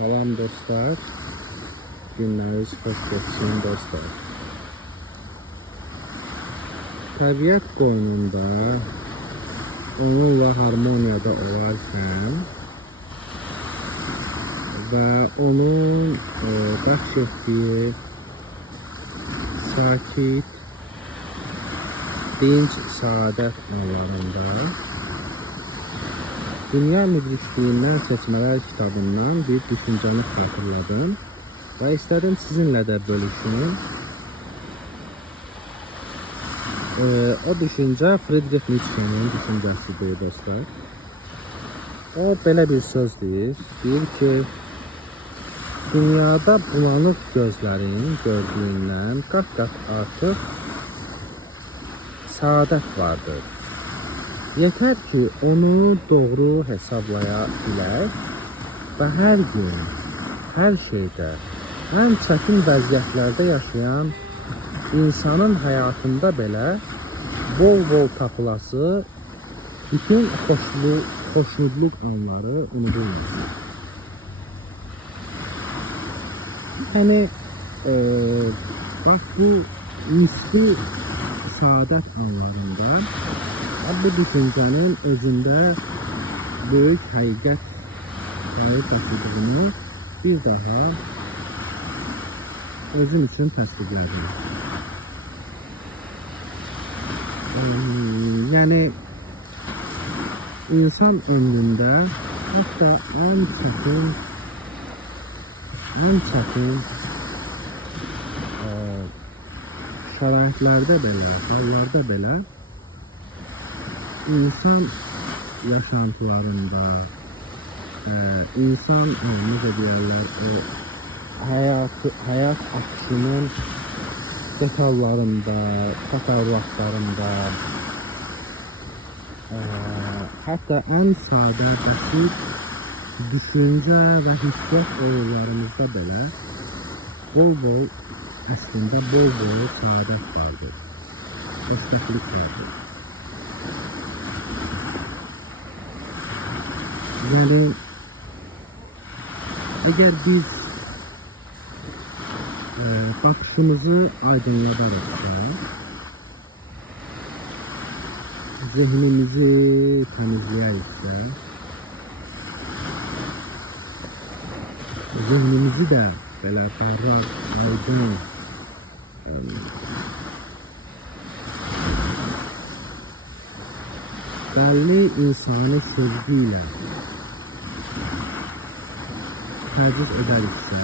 Salam dostlar, günleriniz xoş geçsin dostlar. Təbiət qoynunda onunla harmoniyada olarkən və onun bəxş etdiyi sakit, dinc, saadət anlarında Dünya Müdrikliyindən Seçmələr kitabından bir düşüncəni xatırladım və istədim sizinlə də bölüşüm. O düşüncə Friedrich Nietzsche'nin düşüncəsidir dostlar. O belə bir söz deyir. Deyir ki, dünyada bulanıq gözlərin gördüyündən qat-qat artıq saadət vardır. Yeter ki onu doğru hesablaya bilək və hər gün, hər şeydə, ən çətin vəziyyətlərdə yaşayan insanın həyatında belə bol-bol tapılası bütün xoşnudluq anları unudulmasın. Yəni, bax bu nisbi saadət anlarında bu düşüncenin özünde büyük həqiqət dair taşıdığını bir daha özüm için təsdiqlədim. Yani insan ömründə hatta en çətin şəraitlerde belə, hallarda belə insan yaşantılarında, insan necə deyərlər, hayat akışının detallarında, fotoğraflarında, hatta en sadə, basit düşünce ve hissiyat oyunlarımızda belə bol-bol əslində bol-bol saadət vardır, xoşbəxtlik vardır. Yani eğer biz bakışımızı aydınladarsa, zihnimizi temizleyirse, zihnimizi de böyle berrak, aydın, belli insani sevgiyle tercih ederse,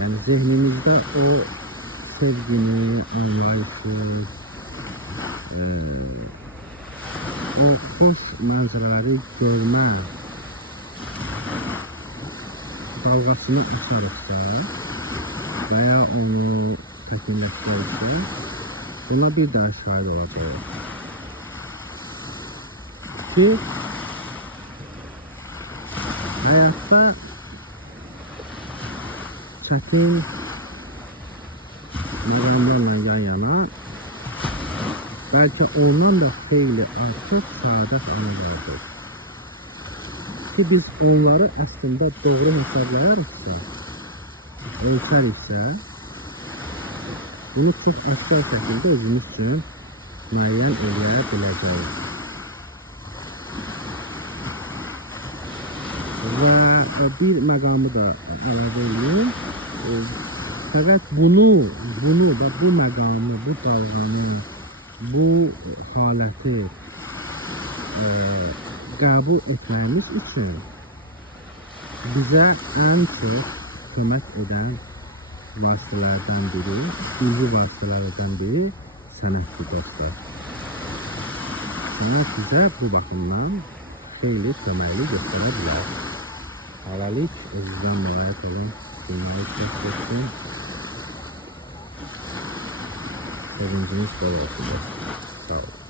yani zihnimizde o sevgini, anlayışı, o hoş manzaraları görme dalgasını açarıqsa veya onu təkinləşdirirsə, buna bir daha şahid olacaq. Ki hayatta çətin məqamlarla yan yana belki ondan da xeyli artıq saadət anı vardır. Ki biz onları aslında doğru hesablayarıqsa, ölçəriksə, bunu çox aşkar şəkildə özümüz üçün müəyyən eləyə biləcəyik. Ve bir məqamı da əlavə edeyim. Fəqət bunu da bu məqamı, bu dalğanı, bu haləti qəbul etmemiz için bize en çok kömək edən vasitələrdən biri, bilgi vasitələrdən biri sənətdir dostlar. Sənət bizə bu baxımdan xeyli köməkli göstərə bilər. Hələlik özünüzdən mülayət olun, günləri çox geçsin. Sevinciniz bol olsun dostlar. Sağ olun.